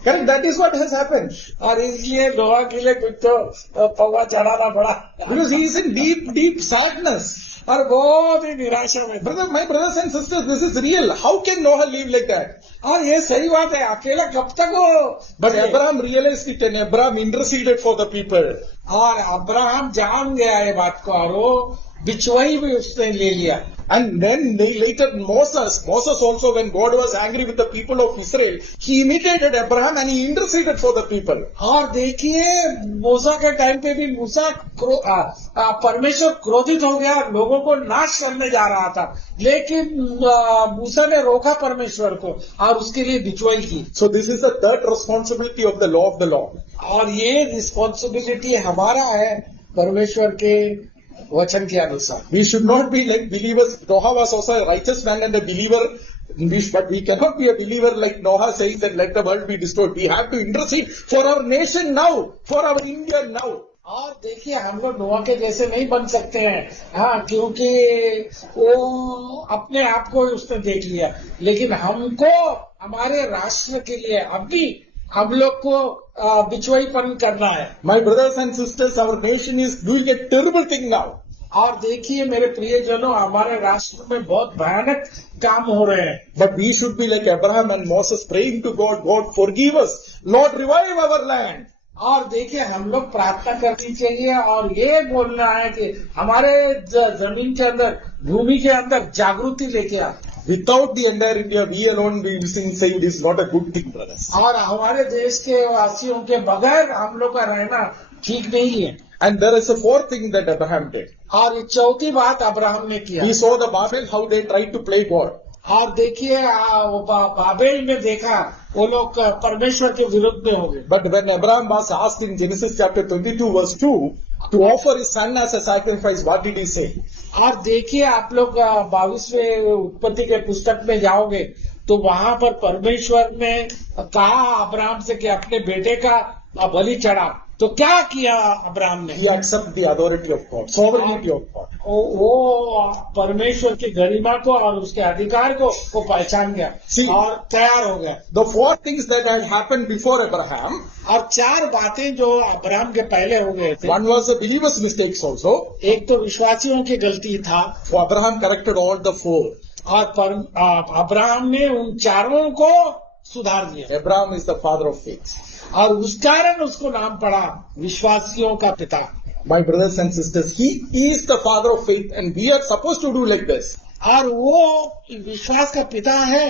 Correct? That is what has happened. और इसलिए नोआ के लिए कुछ तो पौवा चढ़ाना पड़ा। Because he is in deep sadness. और बहुत ही निराशा में। My brothers and sisters, this is real. How can Noah live like that? और ये सही बात है, अकेला कब तक हो? But Abraham realized it and Abraham interceded for the people. और अब्राहम जान गया ये बात को और वो बिछुआई भी उसने ले लिया। And then later Moses also, when God was angry with the people of Israel, he imitated Abraham and he interceded for the people. और देखिए मूसा के टाइम पे भी मूसा परमेश्वर क्रोधित हो गया, लोगों को नाश करने जा रहा था, लेकिन मूसा ने रोका परमेश्वर को और उसके लिए बिछुआई की। So this is the third responsibility of the law of the Lord. और ये रिस्पॉन्सिबिलिटी हमारा है परमेश्वर के वचन के अनुसार। We should not be like believers. Noah was also a righteous man and a believer, but we cannot be a believer like Noah saying that let the world be destroyed. We have to intercede for our nation now, for our India now. और देखिए हम लोग नोआ के जैसे नहीं बन सकते हैं, हाँ, क्योंकि वो अपने आप को उसने देख लिया, लेकिन हमको हमारे राष्ट्र के लिए अभी हम लोग को बिछुआईपन करना है। My brothers and sisters, our nation is doing a terrible thing now. और देखिए मेरे प्रियजनों, हमारे राष्ट्र में बहुत भयानक काम हो रहे हैं। But we should be like Abraham and Moses, praying to God, God forgive us, Lord revive our land. और देखिए हम लोग प्रार्थना करनी चाहिए और ये बोलना है कि हमारे जमीन के अंदर, भूमि के अंदर जागृति लेके आ। Without the entire India, we alone being saved is not a good thing, brothers. और हमारे देश के वासियों के बगैर हम लोग का रहना ठीक नहीं है। And there is a fourth thing that Abraham did. और ये चौथी बात अब्राहम ने किया। He saw the Babel, how they tried to play God. और देखिए बाबेल में देखा वो लोग परमेश्वर के विरुद्ध में हो गए। But when Abraham was asked in Genesis chapter 22 verse 2 to offer his son as a sacrifice, what did he say? और देखिए आप लोग 22वें उत्पत्ति के पुस्तक में जाओगे तो वहां पर परमेश्वर ने कहा अब्राहम से कि अपने बेटे का बलि चढ़ा, तो क्या किया अब्राहम ने? He accepted the authority of God, sovereignty of God. वो परमेश्वर की गरिमा को और उसके अधिकार को वो पहचान गया और तैयार हो गया। The four things that had happened before Abraham, और चार बातें जो अब्राहम के पहले हो गए थे। one was the believers' mistakes also. एक तो विश्वासियों की गलती था। So Abraham corrected all the four. और अब्राहम ने उन चारों को सुधार दिया। Abraham is the father of faith. और उस कारण उसको नाम पड़ा विश्वासियों का पिता। My brothers and sisters, he is the father of faith and we are supposed to do like this. और वो विश्वास का पिता है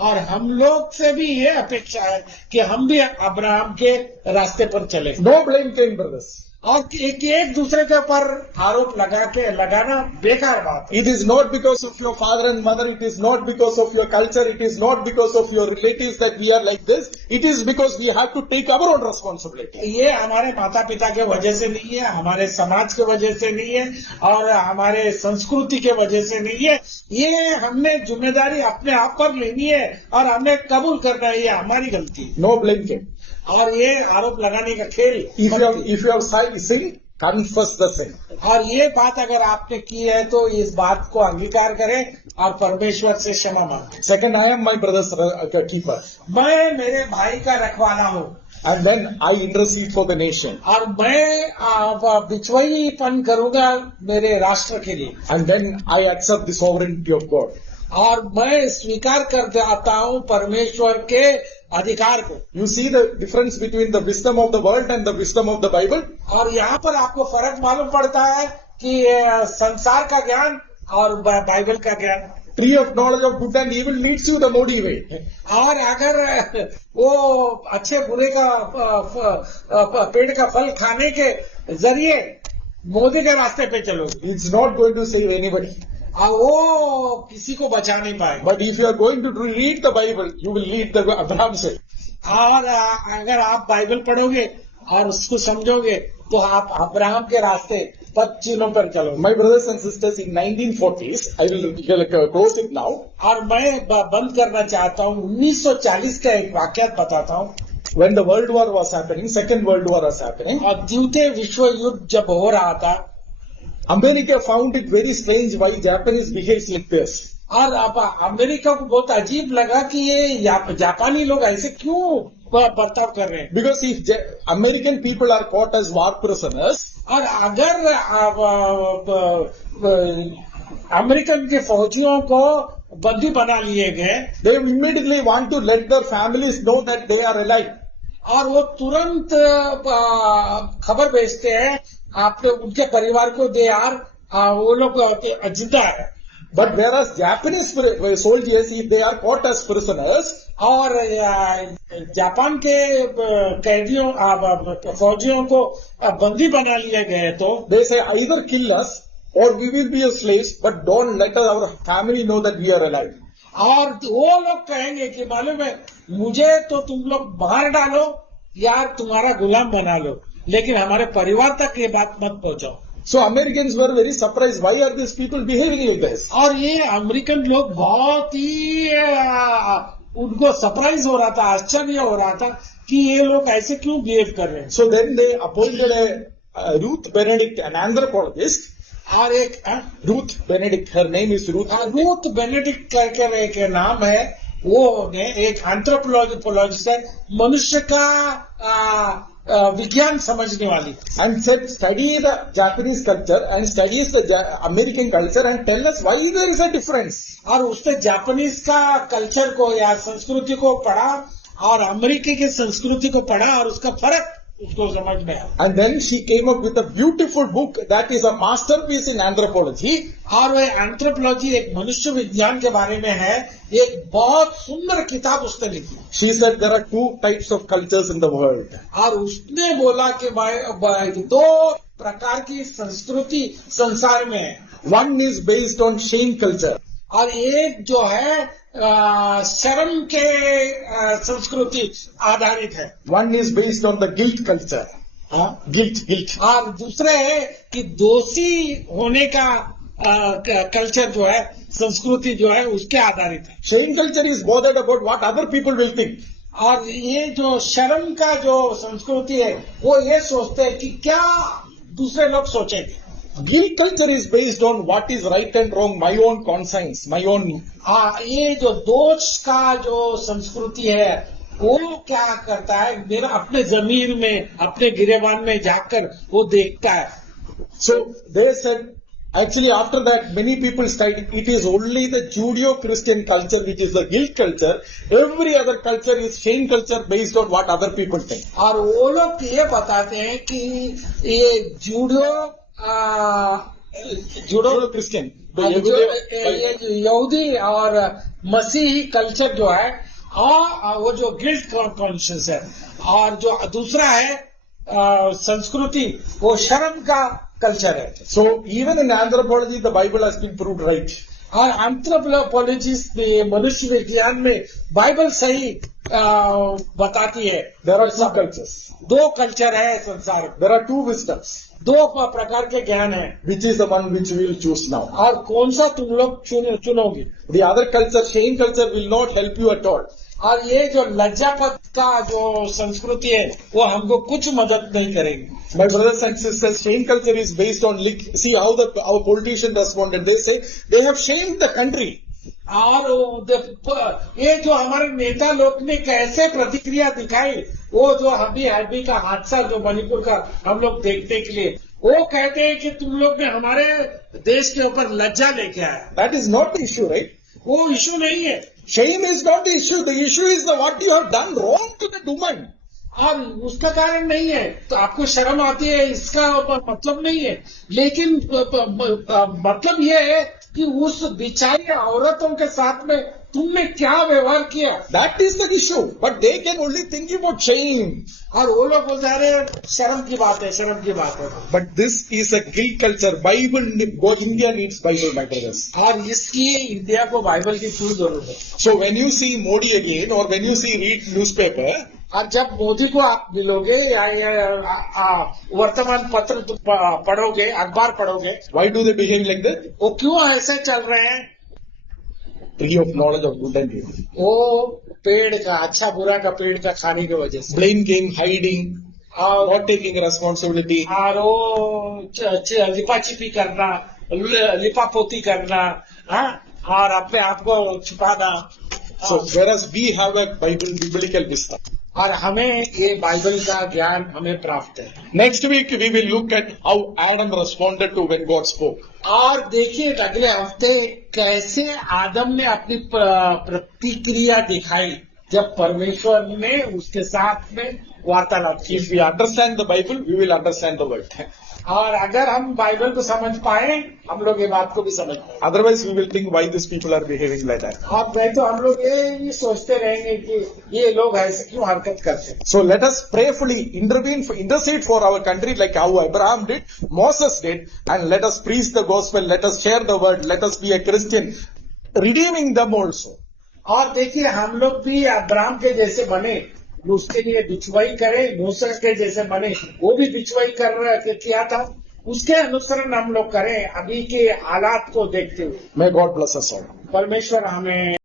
और हम लोग से भी ये अपेक्षा है कि हम भी अब्राहम के रास्ते पर चले। No blame came, brothers. और एक दूसरे के ऊपर आरोप लगाना बेकार बात है। It is not because of your father and mother, it is not because of your culture, it is not because of your relatives that we are like this. It is because we have to take our own responsibility. ये हमारे माता पिता के वजह से नहीं है, हमारे समाज के वजह से नहीं है और हमारे संस्कृति के वजह से नहीं है। ये हमने जिम्मेदारी अपने आप पर लेनी है और हमने कबूल करना है, ये हमारी गलती है। No blame came. और ये आरोप लगाने का खेल If you have sinned, confess the sin. और ये बात अगर आपने की है तो इस बात को अंगीकार करें और परमेश्वर से क्षमा मांगे। Second, I am my brother's keeper. मैं मेरे भाई का रखवाला हूँ And then I intercede for the nation. और मैं बिचवईपन करूंगा मेरे राष्ट्र के लिए। And then I accept the sovereignty of God. और मैं स्वीकार कर जाता हूँ परमेश्वर के अधिकार को। You see the difference between the wisdom of the world and the wisdom of the Bible? और यहाँ पर आपको फर्क मालूम पड़ता है कि संसार का ज्ञान और बाइबल का ज्ञान। Tree of knowledge of good and evil leads you the Modi way. और अगर वो अच्छे बुरे का पेड़ का फल खाने के जरिए मोदी के रास्ते पे चलोगे, It's not going to save anybody. और वो किसी को बचा नहीं पाएगा। But if you are going to read the Bible, you will lead the Abraham's way. और अगर आप बाइबल पढ़ोगे और उसको समझोगे तो आप अब्राहम के रास्ते पद चिन्हों पर चलोगे। My brothers and sisters, in 1940s, I will close it now. और मैं बंद करना चाहता हूँ 1940 का एक वाकया बताता हूँ। When the World War was happening, Second World War was happening, और द्वितीय विश्व युद्ध जब हो रहा था, America found it very strange why Japanese behaves like this. और अब अमेरिका को बहुत अजीब लगा कि ये जापानी लोग ऐसे क्यों बर्ताव कर रहे हैं। Because if American people are caught as war prisoners, और अगर अमेरिकन के फौजियों को बंदी बना लिए गए, they immediately want to let their families know that they are alive. और वो तुरंत खबर भेजते हैं आपने उनके परिवार को दे यार वो लोग जिंदा है। But whereas Japanese soldiers, if they are caught as prisoners, और जापान के कैदियों फौजियों को बंदी बना लिया गए तो they say either kill us or we will be your slaves, but don't let our family know that we are alive. और वो लोग कहेंगे कि मालूम है मुझे तो तुम लोग मार डालो यार तुम्हारा गुलाम बना लो, लेकिन हमारे परिवार तक ये बात मत पहुंचाओ। So Americans were very surprised. Why are these people behaving like this? और ये अमेरिकन लोग बहुत ही उनको सरप्राइज हो रहा था, आश्चर्य हो रहा था कि ये लोग ऐसे क्यों बिहेव कर रहे हैं। So then they appointed a Ruth Benedict, an anthropologist. और एक Ruth Benedict, her name is Ruth. Ruth Benedict करके एक नाम है, वो ने एक एंथ्रोपोलॉजिस्ट है, मनुष्य का विज्ञान समझने वाली। And said, study the Japanese culture and studies the American culture and tell us why there is a difference. और उसने जापानीज का कल्चर को या संस्कृति को पढ़ा और अमेरिकी की संस्कृति को पढ़ा और उसका फर्क उसको समझ में आया। And then she came up with a beautiful book that is a masterpiece in anthropology. और वह एंथ्रोपोलॉजी एक मनुष्य विज्ञान के बारे में है, एक बहुत सुंदर किताब उसने लिखी। She said there are two types of cultures in the world. और उसने बोला कि दो प्रकार की संस्कृति संसार में है। One is based on shame culture. और एक जो है शर्म के संस्कृति आधारित है। One is based on the guilt culture. Guilt. और दूसरे है कि दोषी होने का कल्चर जो है, संस्कृति जो है उसके आधारित है। Shame culture is bothered about what other people will think. और ये जो शर्म का जो संस्कृति है वो ये सोचते हैं कि क्या दूसरे लोग सोचेंगे। Guilt culture is based on what is right and wrong, my own conscience, my own. ये जो दोष का जो संस्कृति है वो क्या करता है, मेरा अपने जमीर में अपने गिरेबान में जाकर वो देखता है। So they said, actually after that many people studied, it is only the Judeo-Christian culture which is the guilt culture. Every other culture is shame culture based on what other people think. और वो लोग ये बताते हैं कि ये judo Judeo-Christian. ये यहूदी और मसीही कल्चर जो है और वो जो गिल्ट कॉन्शियस है और जो दूसरा है संस्कृति वो शर्म का कल्चर है. So even in anthropology, the Bible has been proved right. और एंथ्रोपोलॉजिस्ट मनुष्य विज्ञान में बाइबल सही बताती है. There are two cultures. दो कल्चर है संसार में, There are two wisdoms. दो प्रकार के ज्ञान है. Which is the one which we will choose now? और कौन सा तुम लोग चुनोगे? The other culture, shame culture, will not help you at all. और ये जो लज्जापत का जो संस्कृति है वो हमको कुछ मदद नहीं करेगी. My brothers and sisters, shame culture is based on, see how our politicians responded. They say they have shamed the country. और ये जो हमारे नेता लोग ने कैसे प्रतिक्रिया दिखाई, वो जो हबी का हादसा जो मणिपुर का हम लोग देखने के लिए, वो कहते हैं कि तुम लोग ने हमारे देश के ऊपर लज्जा लेके आया. That is not the issue, right? वो इशू नहीं है. Shame is not the issue. The issue is what you have done wrong to the woman. और उसका कारण नहीं है. तो आपको शर्म आती है इसका मतलब नहीं है, लेकिन मतलब ये है कि उस बिचारी औरतों के साथ में तुमने क्या व्यवहार किया. That is the issue. But they can only think about shame. और वो लोग बोल जा रहे हैं शर्म की बात है, शर्म की बात है. But this is a guilt culture. India needs Bible, my brothers. और इसकी इंडिया को बाइबल की क्यों जरूरत है. So when you see Modi again, or when you read newspaper, और जब मोदी को आप मिलोगे या वर्तमान पत्र पढ़ोगे, अखबार पढ़ोगे, why do they behave like that? वो क्यों ऐसे चल रहे हैं. Tree of knowledge of good and evil. वो पेड़ का अच्छा बुरा का पेड़ का खाने की वजह से, Blame game, hiding, और not taking responsibility. वो लिपाचिपी करना, लिपापोती करना, और अपने आप को छुपाना. So whereas we have a biblical wisdom. और हमें ये बाइबल का ज्ञान हमें प्राप्त है. Next week we will look at how Adam responded to when God spoke. और देखिए अगले हफ्ते कैसे आदम ने अपनी प्रतिक्रिया दिखाई जब परमेश्वर ने उसके साथ में वार्तालाप की. If we understand the Bible, we will understand the world. और अगर हम बाइबल को समझ पाए, हम लोग ये बात को भी समझ पाए. Otherwise we will think why these people are behaving like that. और नहीं तो हम लोग ये सोचते रहेंगे कि ये लोग ऐसे क्यों हरकत करते हैं. So let us prayerfully intercede for our country like how Abraham did, Moses did, and let us preach the gospel, let us share the word, let us be a Christian, redeeming them also. और देखिए हम लोग भी Abraham के जैसे बने, उसके लिए बिचवाई करें. मूसा के जैसे बने, वो भी बिचवाई किया था, उसके अनुसरण हम लोग करें अभी के हालात को देखते हुए. May God bless us all. परमेश्वर हमें